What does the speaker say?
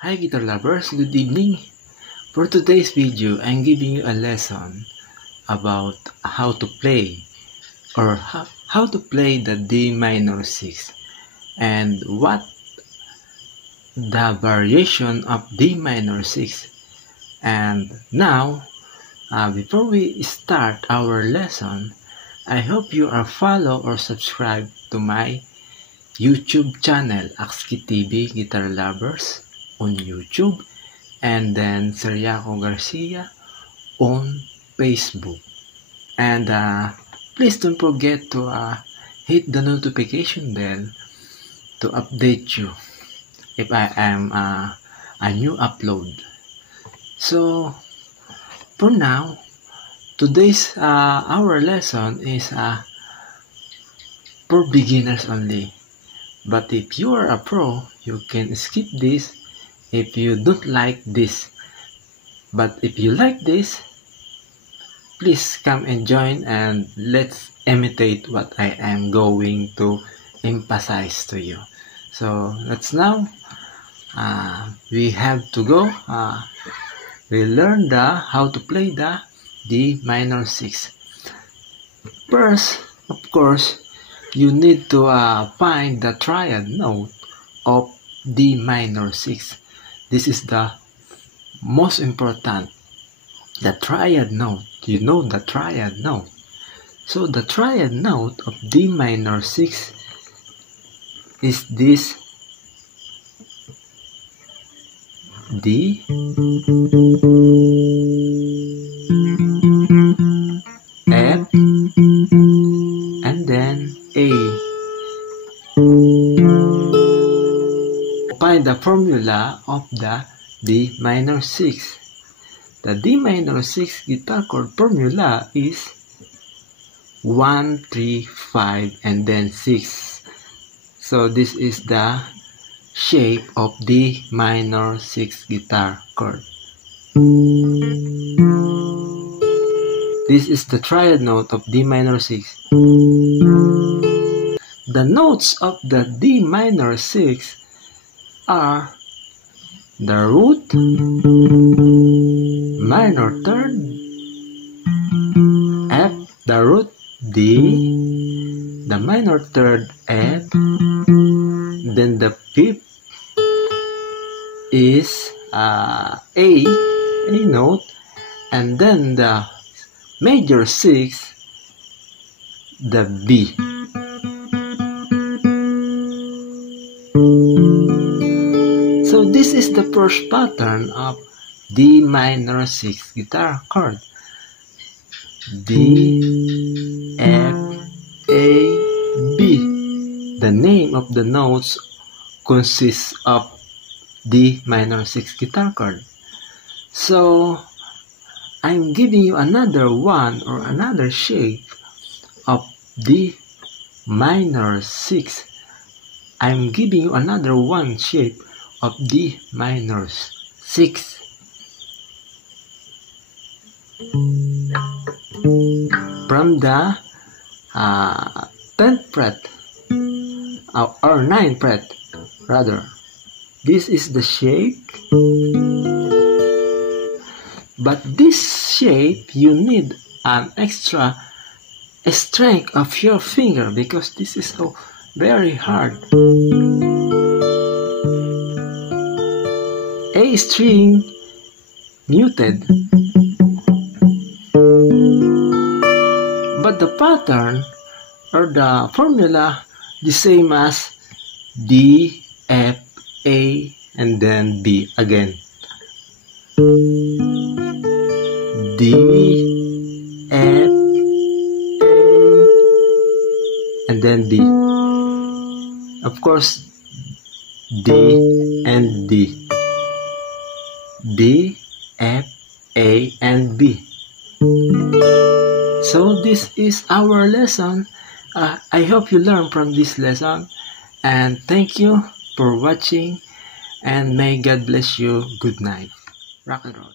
Hi guitar lovers, good evening. For today's video, I'm giving you a lesson about how to play how to play the D minor 6 and what the variation of D minor 6. And now, before we start our lesson, I hope you are follow or subscribe to my YouTube channel, Akski TV Guitar Lovers on YouTube, and then Seriaco Garcia on Facebook. And please don't forget to hit the notification bell to update you if I am a new upload. So for now, today's our lesson is for beginners only. But if you are a pro, you can skip this if you don't like this. But if you like this, please come and join and let's imitate what I am going to emphasize to you. So let's now we have to go. We learn how to play the D minor 6. First, of course, you need to find the triad note of D minor 6. This is the most important. The triad note. You know the triad note. So the triad note of D minor 6 is this D, F, and then A. Find the formula of the D minor 6. The D minor 6 guitar chord formula is 1, 3, 5, and then 6. So this is the shape of D minor 6 guitar chord. This is the triad note of D minor 6. The notes of the D minor 6 are the root, minor third, F, the root, D, the minor third, F, then the fifth is A note, and then the major 6, the B. So this is the first pattern of D minor 6 guitar chord. D, F, A, B. The name of the notes consists of D minor 6 guitar chord. So I'm giving you another one or another shape of D minor 6. I'm giving you another one shape of D minor 6. From the 10th fret or 9th fret rather. This is the shape. But this shape you need an extra strength of your finger because this is so very hard. A string muted, but the pattern or the formula the same as D, F, A, and then B again. D, F, A, and then B. Of course, D and D. D, F, A, and B. So this is our lesson. I hope you learn from this lesson, and thank you for watching, and may God bless you. Good night. Rock and roll.